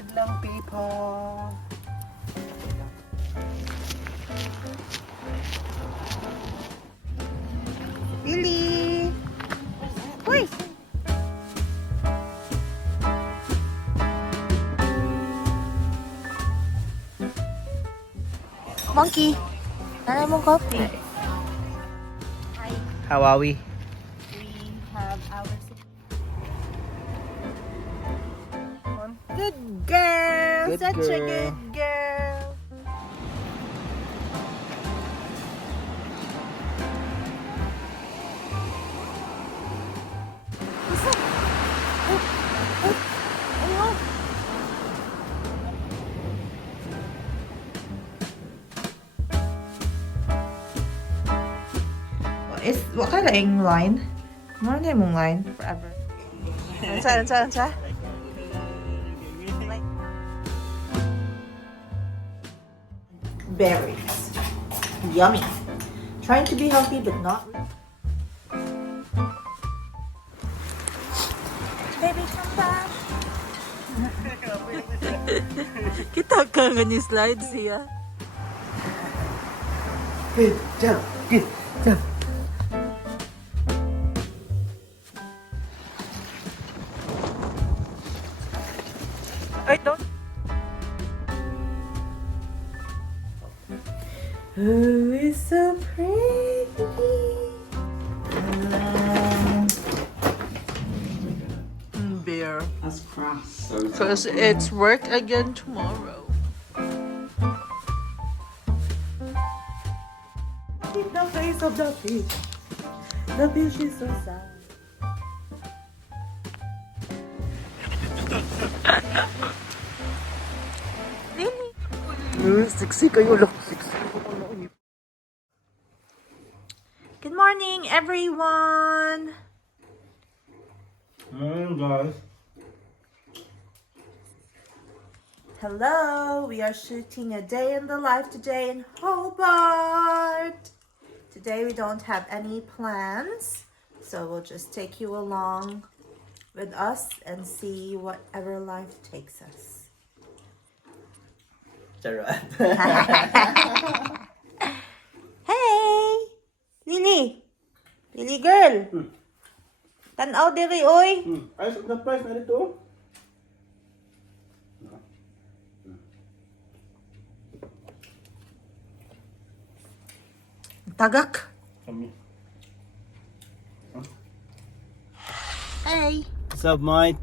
madlang people. Lily! Uy! Monkey! Nanay mong coffee. Hi. How are we? We have our good girl! Good Such a girl. good girl! What's up? Ano? What kind of line? Ano na mong line? Forever. Ansa? Berries. Yummy. Trying to be healthy but not. Baby, come back. Kita ka nga ni slides siya. Good job. Good job. Ay, don't. Who is so pretty? Bear. That's crass. Because it's work again tomorrow. The face of the fish. The fish is so sad. Lily. Sexy kayo lang. Good morning, everyone. Morning, guys. Hello, we are shooting a day in the life today in Hobart. Today we don't have any plans, so we'll just take you along with us and see whatever life takes us. Charot. Hey! Lily! Lily girl! Tanaw diri, oy! Ayos na price na dito. Tagak! Kami. Hey! What's up, mate?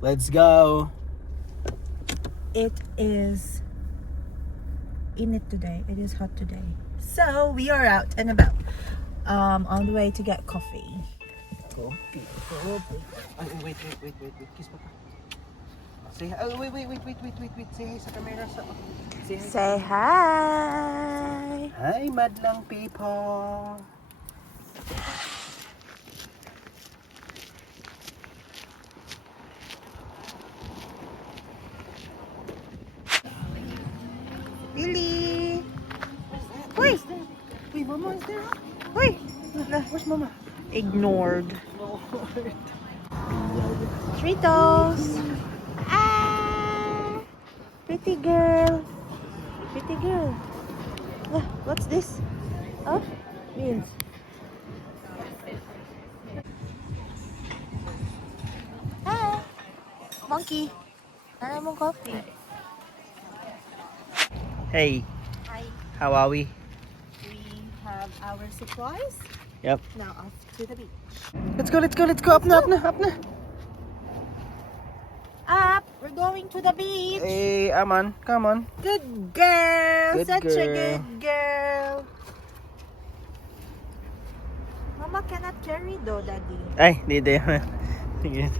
Let's go. It is init today. It is hot today. So we are out and about. On the way to get coffee. Oh. Ay, wait. Kiss papa. Say hi. Oh, wait. Say hi sa camera. Say hi. Say hi! Hi, madlang people. Lily! Uy! Wait, Mama is there? Uy! Where's Mama? Ignored. Tritos! Ah! Pretty girl! Pretty girl! Ah, what's this? Oh? Beans. Hi! Monkey! Nanay mong coffee. Hey, Hi. how are we? We have our supplies. Yep. Now off to the beach. Let's go. Up na. Up! We're going to the beach! Hey, Aman, come on. Good girl! Good Such a girl. good girl! Mama cannot carry though, Daddy. Ay, di. Sige.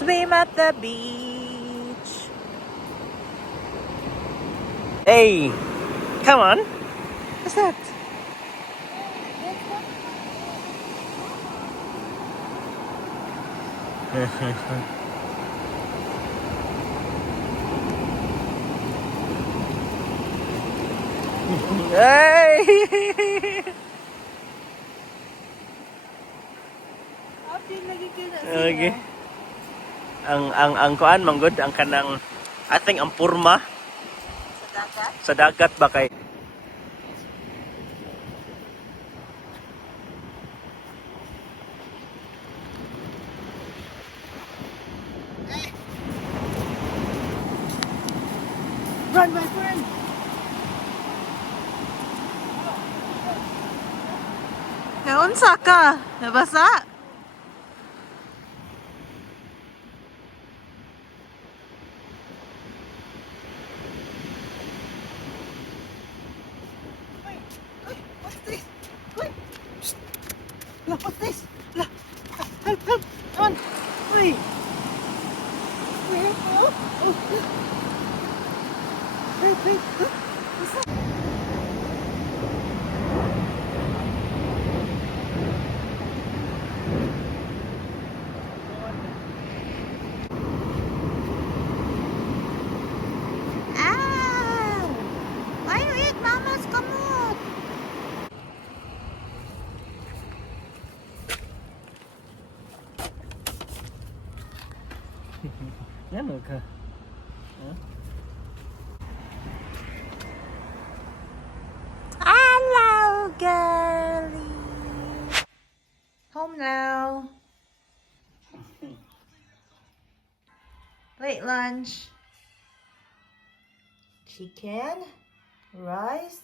swim at the beach. Hey, come on. What's that? Hey! Okay. Ang kuan manggod ang kanang I think ang purma sa dagat ba kay Run, my friend! Naunsa ka? Nabasa? What's this? Wait! Look, what's this? Look! Help! Help! Come on! Wait! Wait! Oh! Oh! Wait! Wait! What's that? Ow! Why you eat Mama's kamot? Yan ka. Hello, girlie. Home now. Late lunch. Chicken, rice,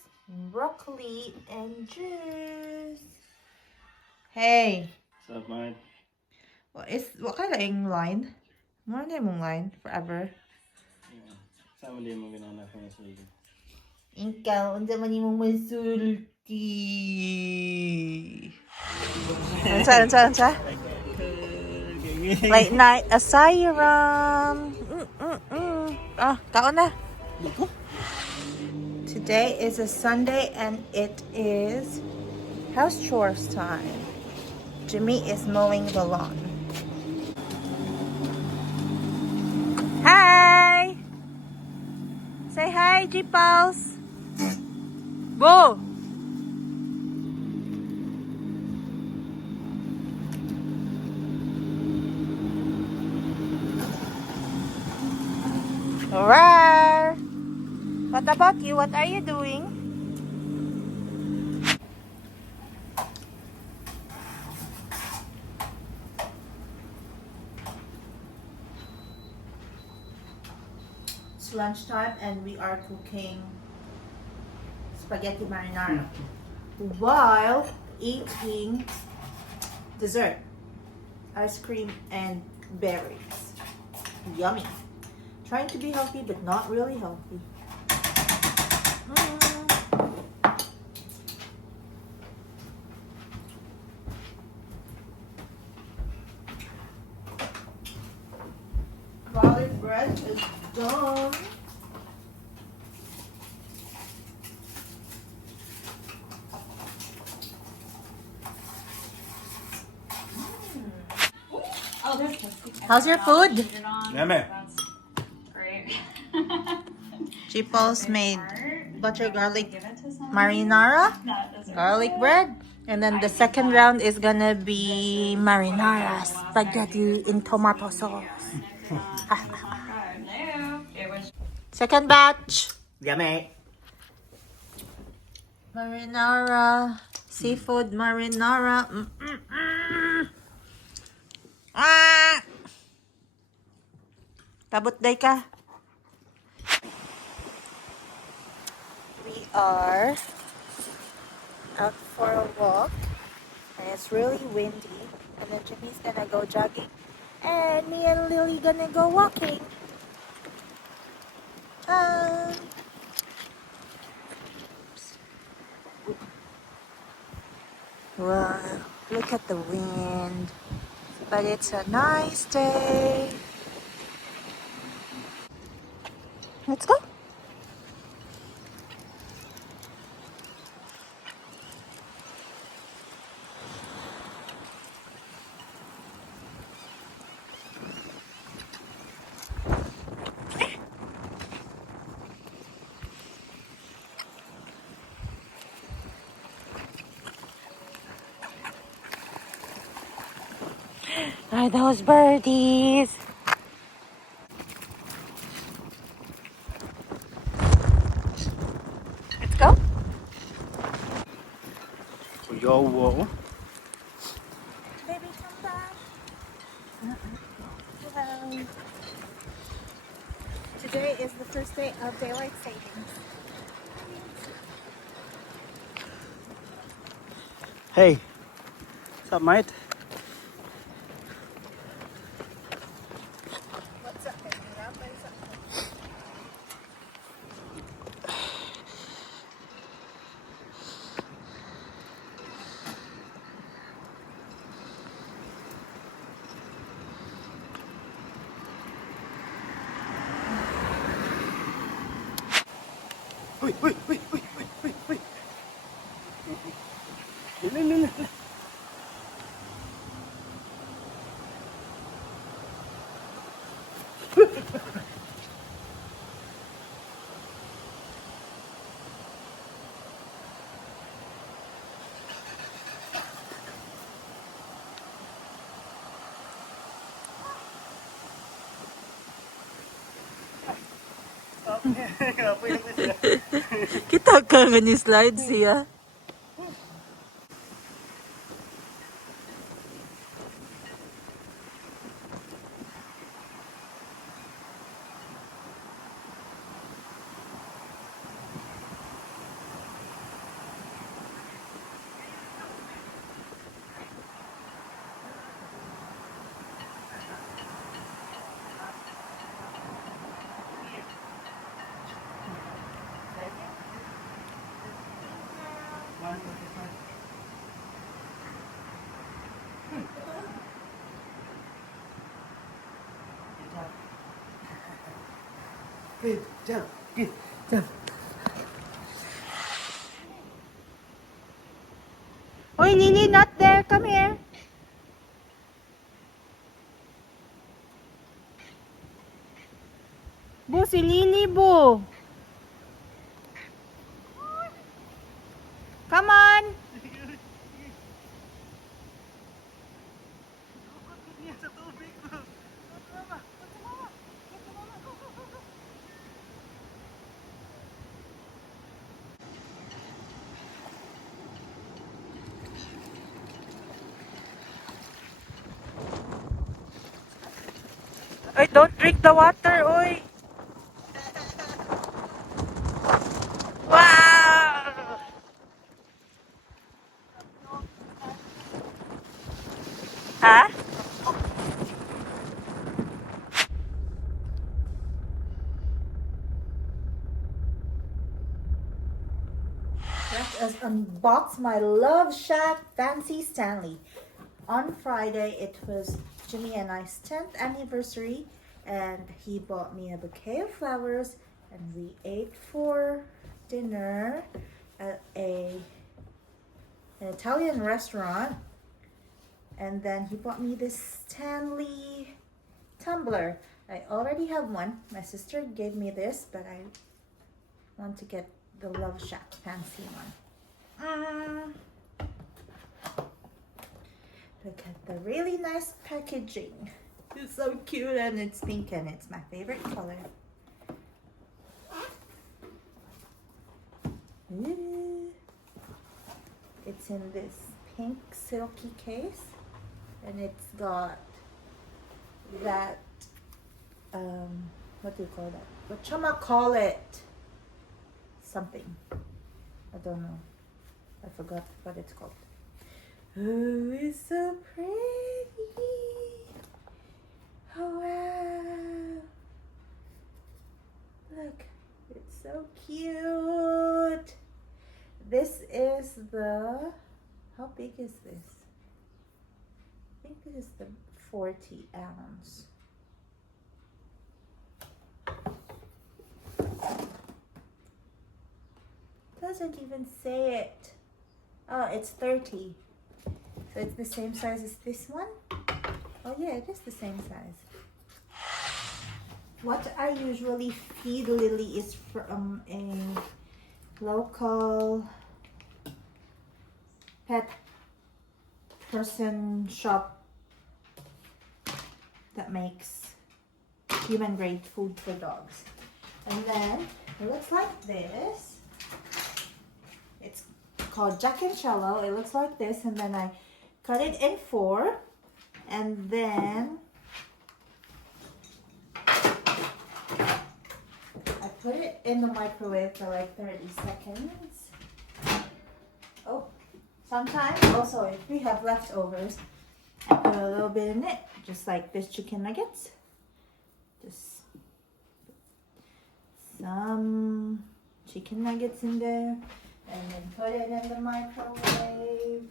broccoli, and juice. Hey, What's up, mate? what kind of line? More than mong line forever. Sama din mo ginana ko sa iyo. Ikaw, unsa man imong masulti? Unsa? Late night asylum. Ah, kaon na. Today is a Sunday and it is house chores time. Jimmy is mowing the lawn. Hi! Say hi, Jeepals. Bo! Roar! What about you? What are you doing? It's lunchtime and we are cooking spaghetti marinara while eating dessert, ice cream and berries. Yummy. Trying to be healthy but not really healthy. Garlic bread is done. How's your food? Yummy. Great. Jeepals made butter garlic marinara, garlic bread, and then the second round is gonna be marinara spaghetti in tomato sauce. Second batch. Yummy. Marinara, seafood marinara. Ah! Tabot day ka. We are out for a walk and it's really windy, and then Jimmy's gonna go jogging and me and Lily gonna go walking. Wow, look at the wind, but it's a nice day. Let's go. Are those birdies? Let's go. Yo, whoa. Baby, come back. Hello. Today is the first day of daylight savings. Hey, what's up, mate? What's up, baby? What's up? Uy, uy, uy, uy, uy, uy, uy. No. Kita ka nga ni slide siya. Good job, good job. Oy, Lily, not there. Come here. Bu, si Lily, bu. Come on. Oy, don't drink the water, oy. Wow. Ha? Let us unbox my Love Shack Fancy Stanley. On Friday, it was Jimmy and I's 10th anniversary, and he bought me a bouquet of flowers, and we ate for dinner at an Italian restaurant. And then he bought me this Stanley tumbler. I already have one. My sister gave me this, but I want to get the Love Shack fancy one. Look at the really nice packaging. It's so cute, and it's pink, and it's my favorite color. Ooh. It's in this pink silky case, and it's got that what do you call that? Whatchamacallit? Something. I don't know. I forgot what it's called. Oh, it's so pretty. Oh, wow. Look, it's so cute. This is the, how big is this? I think this is the 40 ounce. doesn't even say it. Oh, it's 30. So it's the same size as this one? Oh yeah, it is the same size. What I usually feed Lily is from a local pet person shop that makes human grade food for dogs. And then it looks like this. It's called Jack and Cello. It looks like this, and then I cut it in 4, and then I put it in the microwave for like 30 seconds. Oh, sometimes also if we have leftovers, I put a little bit in it, just like this chicken nuggets. Just some chicken nuggets in there, and then put it in the microwave.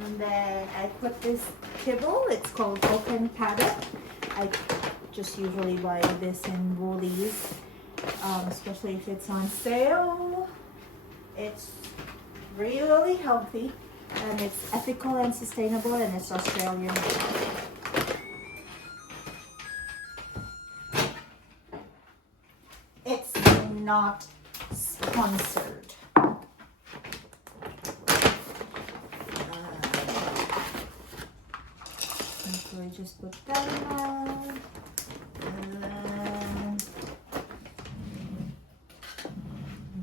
And then I put this kibble, it's called open paddock. I just usually buy this in Woolies, especially if it's on sale. It's really healthy, and it's ethical and sustainable, and it's Australian. It's not sponsored. So I just put that on, and then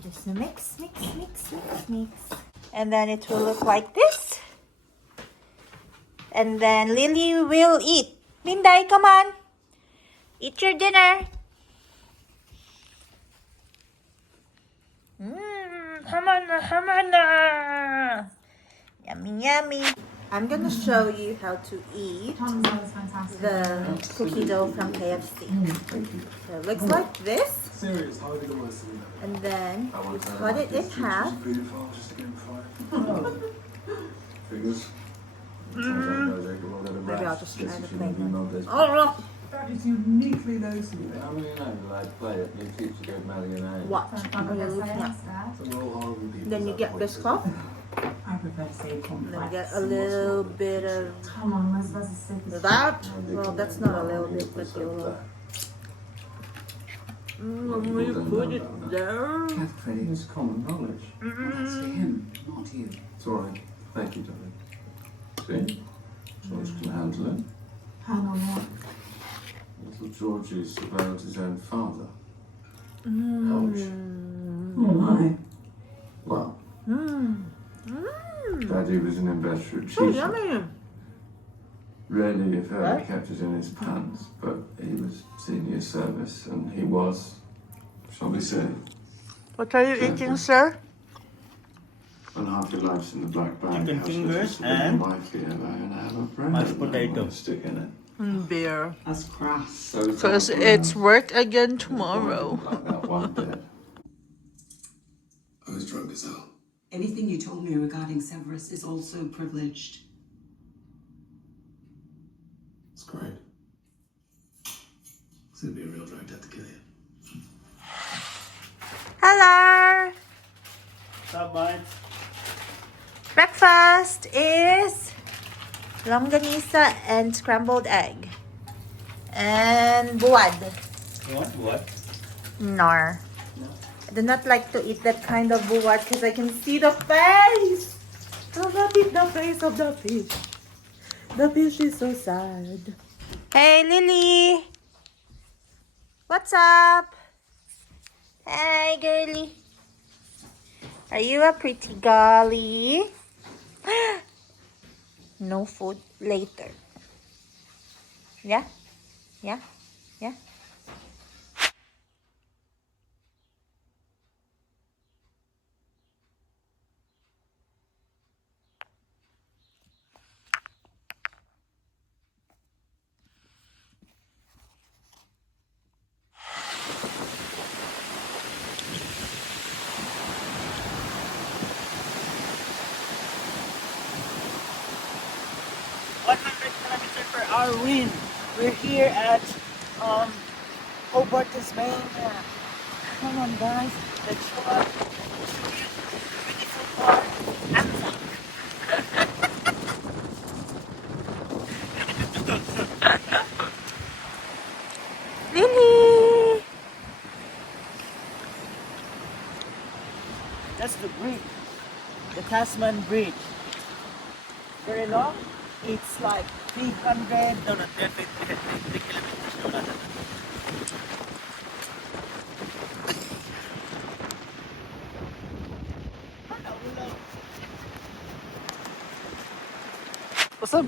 just mix. And then it will look like this. And then Lily will eat. Minday, come on. Eat your dinner. Come on. Yummy. I'm gonna show you how to eat the cookie dough from KFC. So it looks like this. And then you cut it in half. Maybe I'll just try to play that. Oh, That is uniquely noticeable. I mean, like play it, you teach you go Malionade. what? Oh, you're looking at. Then you get biscuit. I prefer to say complex. Then get a little bit of Come on, we're supposed to say this. that. Well, that's not a little bit, but you'll. You put it there. Catherine, it's common knowledge. That's for him, not you. It's alright. Thank you, darling. See? George can handle it. Hang on, what? Little Georgie surveilled his own father. Oh my. Well, Daddy was an inveterate cheater. Yummy. Rarely, if ever, Right. kept it in his pants, but he was senior service, and he was, shall we say, What are you eating, sir? when half your life's in the black bag. Chicken how's fingers the civilian and wife you ever and have a bread mashed and potato. a stick in it. Beer. That's crass. So Because far, it's work again like tomorrow. that one bit. I was drunk as hell. Anything you told me regarding Severus is also privileged. It's great. It's gonna be a real drag death to kill you. Hello. What's up, mate? Breakfast is longanisa and scrambled egg. And buwad. What? Nar. I do not like to eat that kind of buwad because I can see the face. Oh, the face of the fish. The fish is so sad. Hey, Lily. What's up? Hi, girly. Are you a pretty golly? No food later. Yeah? Yeah? Yeah? Halloween. We're here at Hobart, Tasmania. Come on, guys. Let's show up. Show you beautiful park. Lily! That's the bridge. The Tasman Bridge. Very long. It's like 300, no, not 3 kilometers. No, no, no. What's up?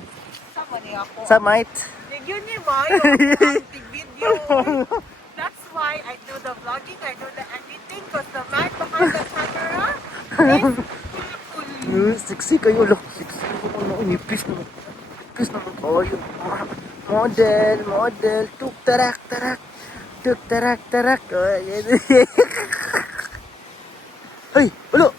Sama niya ako. What's up, mate? Yun yung mayo. Hunting video. That's why I do the vlogging, I do the editing, because the man behind the camera is beautiful. Sexy kayo, look. Sexy ko na unipis na. Unipis naman kayo. Model, model. Tuk tarak tarak. Tuk tarak tarak. Ay, ulo.